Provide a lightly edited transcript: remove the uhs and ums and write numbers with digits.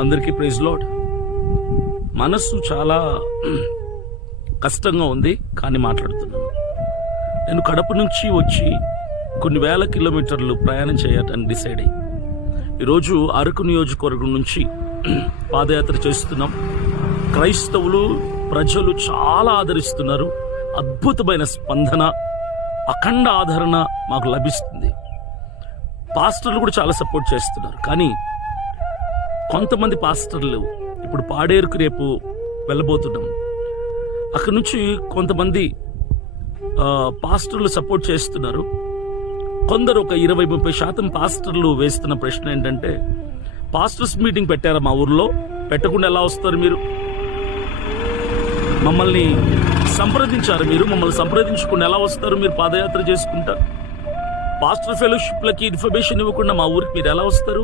అందరికీ praise lord. మనస్సు చాలా కష్టంగా ఉంది, కానీ మాట్లాడుతున్నాను. నేను కడప నుంచి వచ్చి కొన్ని వేల కిలోమీటర్లు ప్రయాణం చేయటానికి డిసైడ్ అయ్యి ఈరోజు అరకు నియోజకవర్గం నుంచి పాదయాత్ర చేస్తున్నాం. క్రైస్తవులు ప్రజలు చాలా ఆదరిస్తున్నారు. అద్భుతమైన స్పందన, అఖండ ఆదరణ మాకు లభిస్తుంది. పాస్టర్లు కూడా చాలా సపోర్ట్ చేస్తున్నారు. కానీ కొంతమంది పాస్టర్లు ఇప్పుడు పాడేరుకు రేపు వెళ్ళబోతున్నాం. అక్కడి నుంచి కొంతమంది పాస్టర్లు సపోర్ట్ చేస్తున్నారు. కొందరు ఒక 20-30% పాస్టర్లు వేస్తున్న ప్రశ్న ఏంటంటే, పాస్టర్స్ మీటింగ్ పెట్టారా మా ఊర్లో? పెట్టకుండా ఎలా వస్తారు మీరు? మమ్మల్ని సంప్రదించారు, మమ్మల్ని సంప్రదించకుండా ఎలా వస్తారు? మీరు పాదయాత్ర చేసుకుంటా పాస్టర్ ఫెలోషిప్లకి ఇన్ఫర్మేషన్ ఇవ్వకుండా మా ఊరికి మీరు ఎలా వస్తారు?